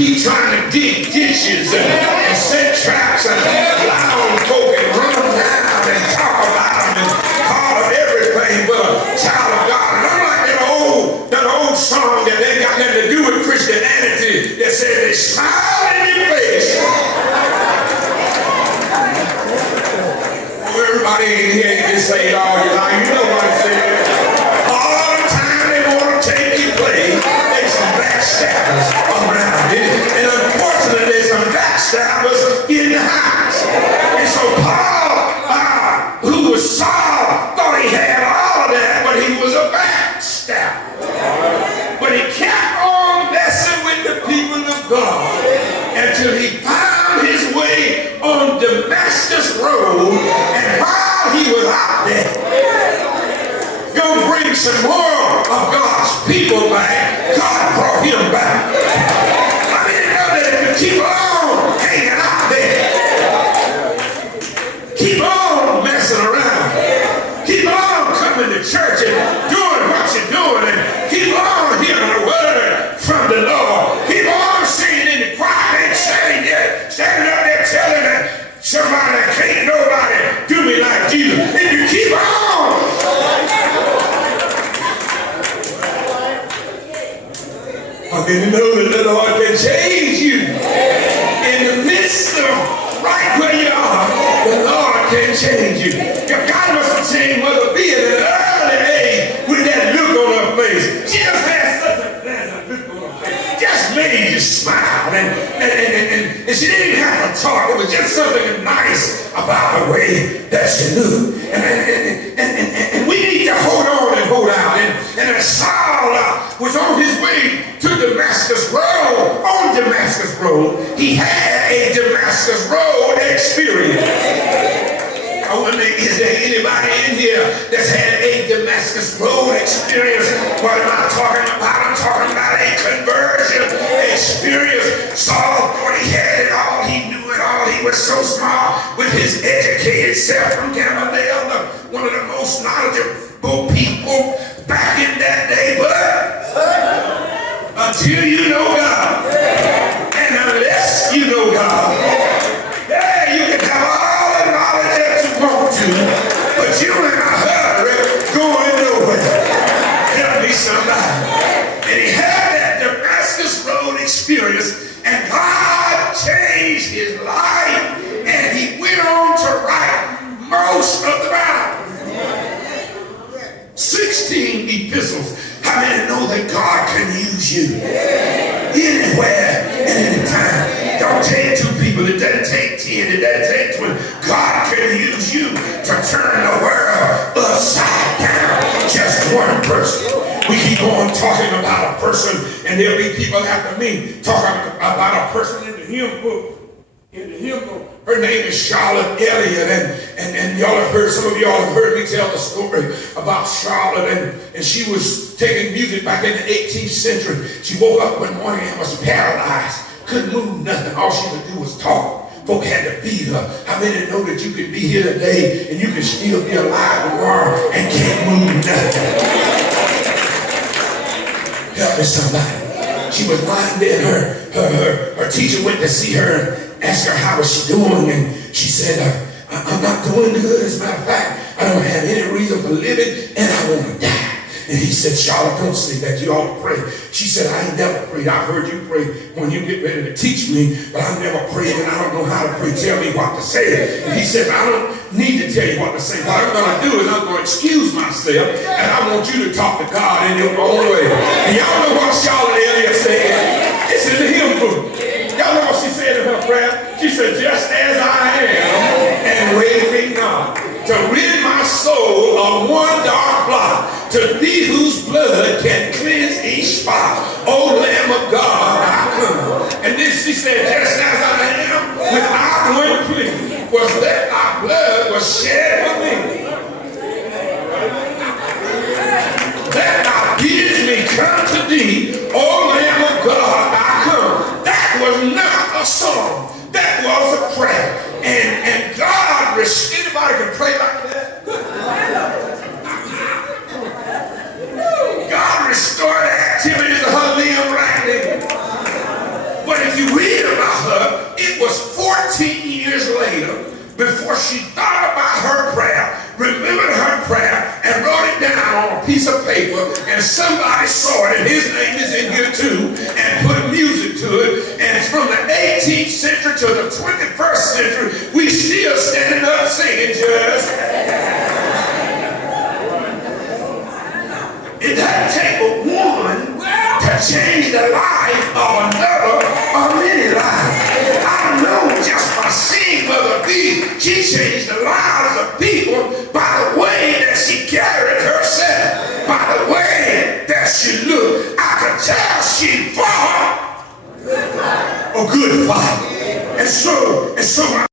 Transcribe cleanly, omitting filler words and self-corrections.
keep trying to dig ditches and set traps and lie on folk and run them down and talk about them and call them everything but a child of God. And I'm like that old song that ain't got nothing to do with Christianity that says they smile in your face. Everybody in here ain't been saved all your life. You know what I'm saying. All the time they want to take your place. There's some backstabbers around it. And unfortunately, there's some backstabbers in the house. And so Paul, who was Saul, thought he had all of that, but he was a backstabber. But he kept on messing with the people of God until he found his way on Damascus Road. And while he was out there, gonna bring some more of God's people back, God brought him back. I mean, you know that if you keep on hanging out there, keep on messing around, keep on coming to church and doing what you're doing, and keep on hearing the word from the Lord, keep on singing in the choir and standing up there telling that somebody can't nobody do me like Jesus. If you keep on, I mean, you know that the Lord can change you in the midst of right where you are. The Lord can change you. God must have changed Mother B at an early age with that look on her face. She just had such a pleasant look on her face. Just made you smile, and she didn't have to talk. It was just something nice about the way that she looked. And we need to hold on and hold out. And as Saul was on his way to Damascus Road, on Damascus Road, he had a Damascus Road experience. I wonder, is there anybody in here that's had a Damascus Road experience? What am I talking about? I'm talking about a conversion experience. Saul thought he had it all. He knew it all. He was so smart with his educated self from Gamaliel, one of the most knowledgeable people back in that day. But until you know God, and unless you know God, yeah, you can have all the knowledge that you want to, but you in a hurry going nowhere. Help me somebody. And he had that Damascus Road experience, and God changed his life, and he went on to write most of the Bible. 16 epistles. How many know that God can use you anywhere and anytime? Don't take 2 people. It doesn't take 10. It doesn't take 20. God can use you to turn the world upside down. Just one person. We keep on talking about a person, and there'll be people after me talking about a person in the hymn book. In the hymn book. Her name is Charlotte Elliott, and y'all have heard, some of y'all have heard me tell the story about Charlotte, and she was taking music back in the 18th century. She woke up one morning and was paralyzed, couldn't move nothing. All she could do was talk. Folk had to feed her. How many know that you could be here today and you can still be alive tomorrow and can't move nothing? Help me somebody. She was lying there, her teacher went to see her and asked her how was she doing, and she said, I'm not doing good. As a matter of fact, I don't have any reason for living, and I want to die. And he said, Charlotte, don't say that. You ought to pray. She said, I ain't never prayed. I heard you pray when you get ready to teach me, but I've never prayed, and I don't know how to pray. Tell me what to say. And he said, I don't need to tell you what to say. What I'm going to do is I'm going to excuse myself, and I want you to talk to God in your own way. And y'all know what Charlotte Elliott said? It's in the hymn book. Y'all know what she said in her prayer? She said, just as I am, and raise me not, to rid my soul of one dark blot, to thee whose blood can cleanse each spot. O Lamb of God, I come. And then she said, just as I am, without one plea, was that thy blood was shed for me. That thou bids me come to thee, O Lamb of God, I come. That was not a song. That was a prayer. And God, anybody can pray like that? God restored the activities of her limb right there. But if you read about her, it was 14 years later before she thought about her prayer, remembered her prayer, and wrote it down on a piece of paper, and somebody saw it, and his name is in here too, and put music to it. And from the 18th century to the 21st century, we still standing up singing, just. It doesn't take but one to change the life of another or many lives. I know just by seeing Mother B, she changed the lives of people by the way that she carried herself, by the way that she looked. I could tell she fought a good fight. And so